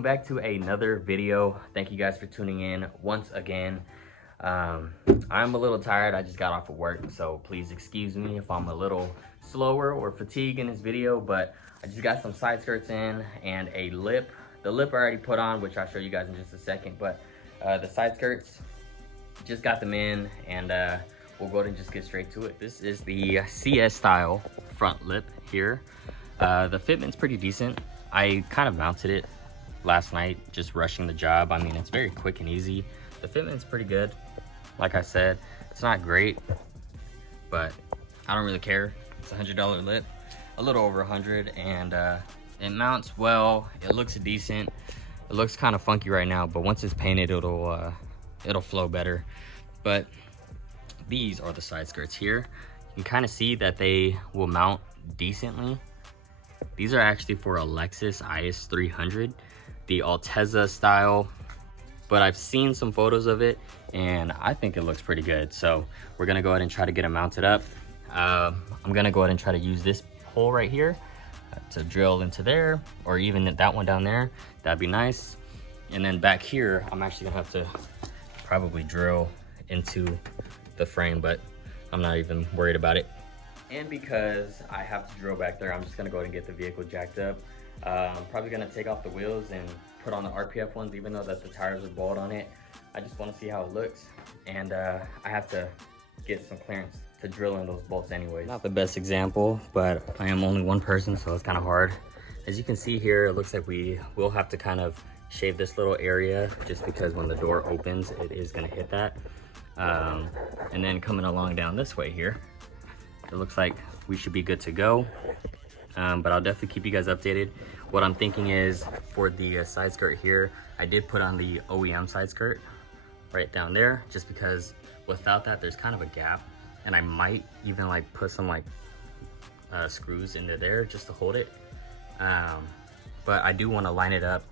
welcome back to another video. Thank you guys for tuning in once again. I'm a little tired. I just got off of work, so please excuse me if I'm a little slower or fatigued in this video, but I just got some side skirts in and a lip. The lip I already put on, which I'll show you guys in just a second, but the side skirts, just got them in, and we'll go ahead and just get straight to it. This is the CS style front lip here. The fitment's pretty decent. I kind of mounted it last night, just rushing the job. I mean, it's very quick and easy. The fitment's pretty good. Like I said, it's not great, but I don't really care. It's a $100 lip, a little over 100, and it mounts well. It looks decent. It looks kind of funky right now, but once it's painted, it'll flow better. But these are the side skirts here. You can kind of see that they will mount decently. These are actually for a Lexus IS300, the Altezza style, but I've seen some photos of it and I think it looks pretty good. So we're gonna go ahead and try to get them mounted up. I'm gonna go ahead and try to use this hole right here to drill into there, or even that one down there. That'd be nice. And then back here, I'm actually gonna have to probably drill into the frame, but I'm not even worried about it. And because I have to drill back there, I'm just gonna go ahead and get the vehicle jacked up. I'm probably gonna take off the wheels and put on the RPF ones, even though that the tires are bald on it. I just wanna see how it looks. And I have to get some clearance to drill in those bolts anyways. Not the best example, but I am only one person, so it's kind of hard. As you can see here, it looks like we will have to kind of shave this little area, just because when the door opens, it is gonna hit that. And then coming along down this way here, it looks like we should be good to go. But I'll definitely keep you guys updated. What I'm thinking is, for the side skirt here, I did put on the OEM side skirt right down there, just because without that, there's kind of a gap. And I might even like put some like screws into there just to hold it. But I do want to line it up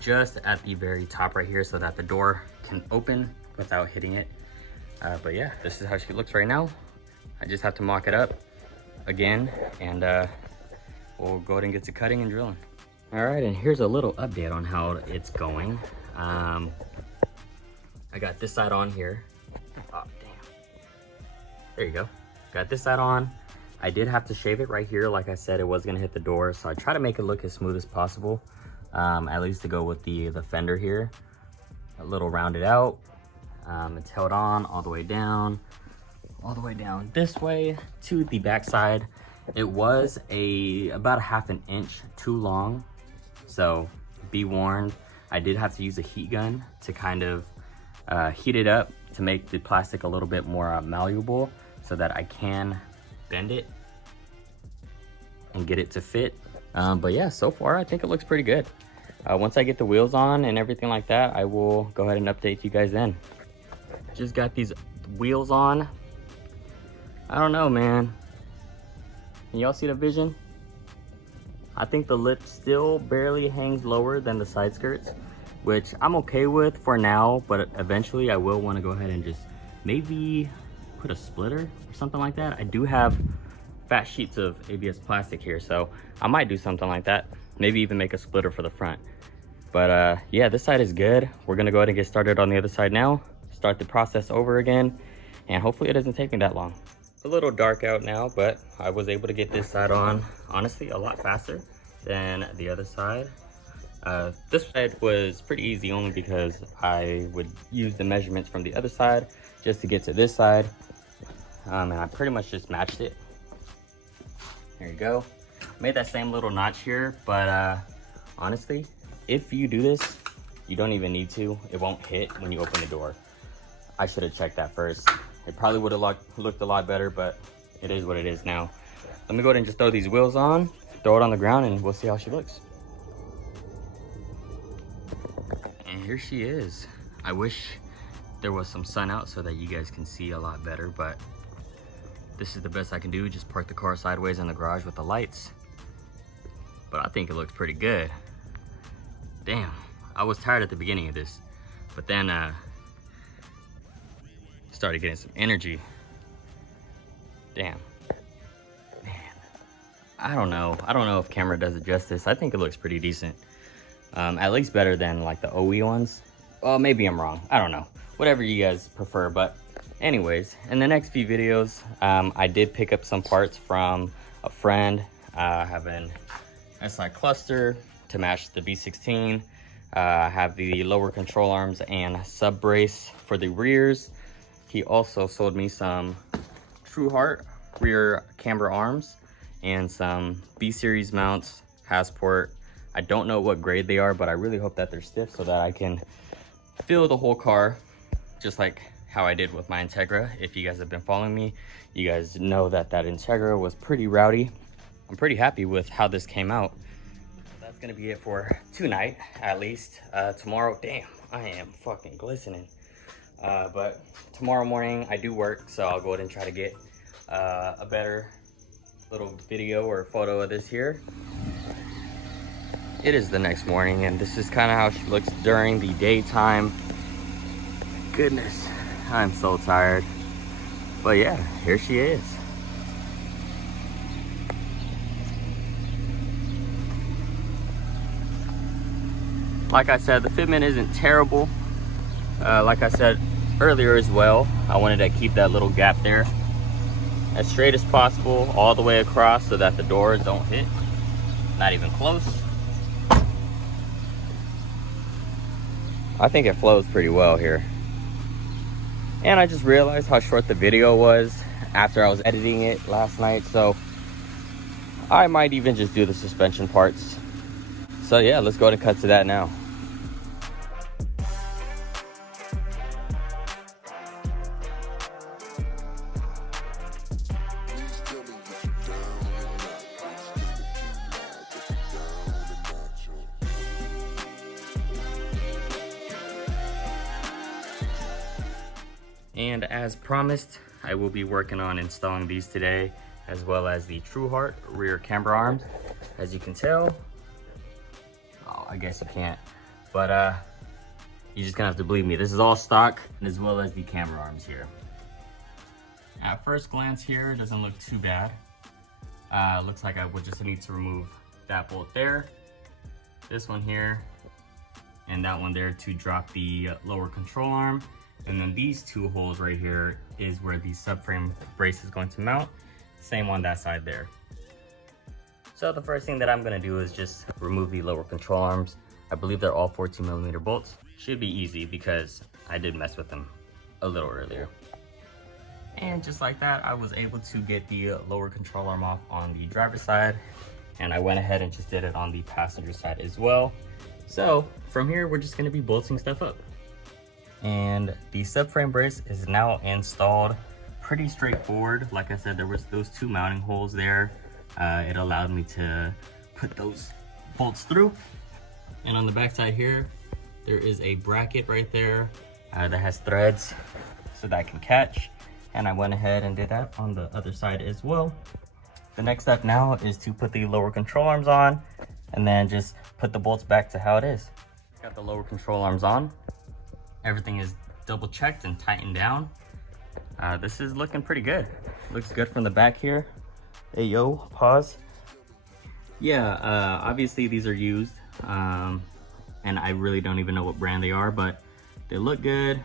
just at the very top right here so that the door can open without hitting it. But yeah, this is how she looks right now. I just have to mock it up again, and we'll go ahead and get to cutting and drilling. All right, and here's a little update on how it's going. I got this side on here. Oh, damn. There you go. Got this side on. I did have to shave it right here. Like I said, it was gonna hit the door, so I try to make it look as smooth as possible. At least to go with the fender here. A little rounded out. It's held on all the way down this way to the back side. It was about a half an inch too long, so be warned. I did have to use a heat gun to kind of heat it up to make the plastic a little bit more malleable, so that I can bend it and get it to fit. But yeah, so far I think it looks pretty good. Once I get the wheels on and everything like that, I will go ahead and update you guys then. Just got these wheels on. I don't know, man. Can y'all see the vision? I think the lip still barely hangs lower than the side skirts, which I'm okay with for now, but eventually I will want to go ahead and just maybe put a splitter or something like that. I do have fat sheets of ABS plastic here, so I might do something like that. Maybe even make a splitter for the front. But yeah, this side is good. We're gonna go ahead and get started on the other side now, start the process over again, and hopefully it doesn't take me that long. It's a little dark out now, but I was able to get this side on, honestly, a lot faster than the other side. This side was pretty easy, only because I would use the measurements from the other side just to get to this side. And I pretty much just matched it. There you go. Made that same little notch here, but honestly, if you do this, you don't even need to. It won't hit when you open the door. I should have checked that first. It probably would have looked a lot better, but it is what it is now. Let me go ahead and just throw these wheels on, throw it on the ground, and we'll see how she looks. And here she is. I wish there was some sun out so that you guys can see a lot better, but this is the best I can do. Just park the car sideways in the garage with the lights. But I think it looks pretty good. Damn, I was tired at the beginning of this, but then started getting some energy. Damn. Man, I don't know if camera does it justice. I think it looks pretty decent. At least better than like the OE ones. Well, maybe I'm wrong. I don't know. Whatever you guys prefer. But anyways, in the next few videos, I did pick up some parts from a friend. I have an SI cluster to match the V16. I have the lower control arms and sub brace for the rears. He also sold me some TruHart rear camber arms and some B-series mounts, Passport. I don't know what grade they are, but I really hope that they're stiff so that I can fill the whole car, just like how I did with my Integra. If you guys have been following me, you guys know that that Integra was pretty rowdy. I'm pretty happy with how this came out. That's gonna be it for tonight, at least. Tomorrow, damn, I am fucking glistening. But tomorrow morning I do work, so I'll go ahead and try to get a better little video or photo of this here. It is the next morning, and this is kind of how she looks during the daytime. Goodness, I'm so tired. But yeah, here she is. Like I said, the fitment isn't terrible. Like I said earlier as well, I wanted to keep that little gap there as straight as possible all the way across so that the doors don't hit. Not even close. I think it flows pretty well here. And I just realized how short the video was after I was editing it last night, so I might even just do the suspension parts. So yeah, let's go ahead and cut to that now. And as promised, I will be working on installing these today, as well as the TruHart rear camber arms. As you can tell, oh, I guess you can't, but you're just gonna have to believe me. This is all stock, as well as the camber arms here. At first glance here, it doesn't look too bad. Looks like I would just need to remove that bolt there, this one here, and that one there to drop the lower control arm. And then these two holes right here is where the subframe brace is going to mount. Same on that side there. So the first thing that I'm gonna do is just remove the lower control arms. I believe they're all 14mm bolts. Should be easy because I did mess with them a little earlier. And just like that, I was able to get the lower control arm off on the driver's side. And I went ahead and just did it on the passenger side as well. So from here, we're just gonna be bolting stuff up. And the subframe brace is now installed. Pretty straightforward. Like I said, there was those two mounting holes there. It allowed me to put those bolts through. And on the back side here, there is a bracket right there that has threads so that I can catch. And I went ahead and did that on the other side as well. The next step now is to put the lower control arms on and then just put the bolts back to how it is. Got the lower control arms on. Everything is double checked and tightened down. This is looking pretty good. Looks good from the back here. Hey, yo, pause. Yeah, obviously these are used. And I really don't even know what brand they are, but they look good.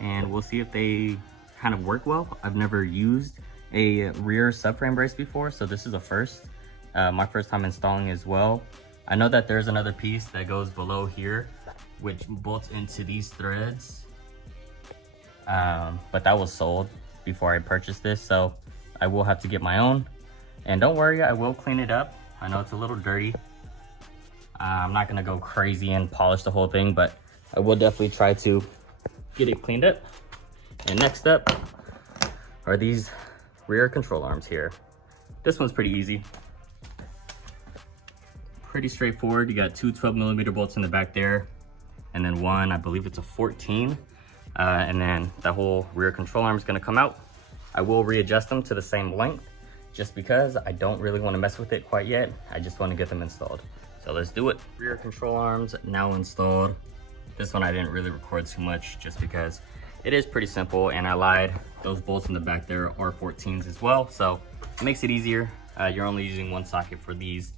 And we'll see if they kind of work well. I've never used a rear subframe brace before, so this is a first. My first time installing as well. I know that there's another piece that goes below here, which bolts into these threads, but that was sold before I purchased this, so I will have to get my own. And don't worry, I will clean it up. I know it's a little dirty. I'm not gonna go crazy and polish the whole thing, but I will definitely try to get it cleaned up. And next up are these rear control arms here. This one's pretty easy. Pretty straightforward. You got two 12mm bolts in the back there, and then one, I believe it's a 14. And then the whole rear control arm is gonna come out. I will readjust them to the same length just because I don't really wanna mess with it quite yet. I just wanna get them installed. So let's do it. Rear control arms now installed. This one I didn't really record too much just because it is pretty simple, and I lied. Those bolts in the back there are 14s as well, so it makes it easier. You're only using one socket for these.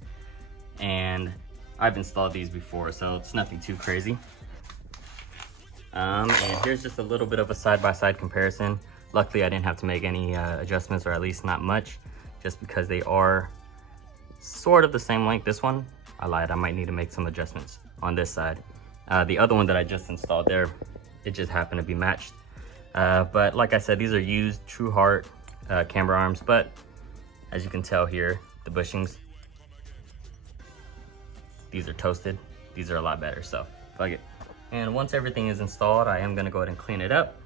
And I've installed these before, so it's nothing too crazy. And here's just a little bit of a side-by-side comparison. Luckily, I didn't have to make any adjustments, or at least not much, just because they are sort of the same length. This one, I lied, I might need to make some adjustments on this side. The other one that I just installed there, it just happened to be matched. But like I said, these are used TruHart camber arms, but as you can tell here, the bushings, these are toasted. These are a lot better, so fuck it. And once everything is installed, I am gonna go ahead and clean it up,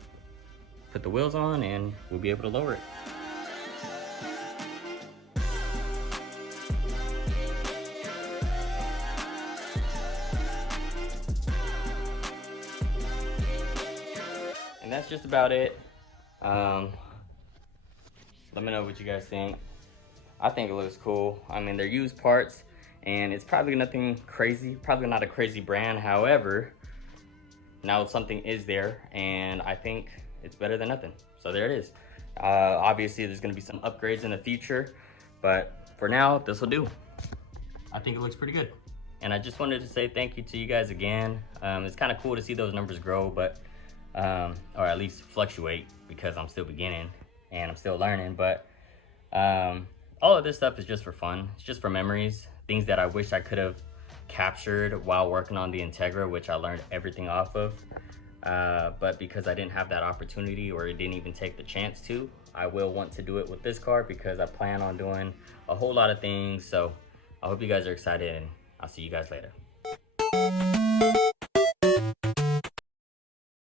put the wheels on, and we'll be able to lower it. And that's just about it. Let me know what you guys think. I think it looks cool. I mean, they're used parts, and it's probably nothing crazy, probably not a crazy brand. However, now something is there, and I think it's better than nothing. So there it is. Obviously, there's gonna be some upgrades in the future, but for now, this will do. I think it looks pretty good. And I just wanted to say thank you to you guys again. It's kind of cool to see those numbers grow, but or at least fluctuate, because I'm still beginning and I'm still learning. But all of this stuff is just for fun. It's just for memories, things that I wish I could have captured while working on the Integra, which I learned everything off of. But because I didn't have that opportunity, or didn't even take the chance to, I will want to do it with this car, because I plan on doing a whole lot of things. So I hope you guys are excited, and I'll see you guys later.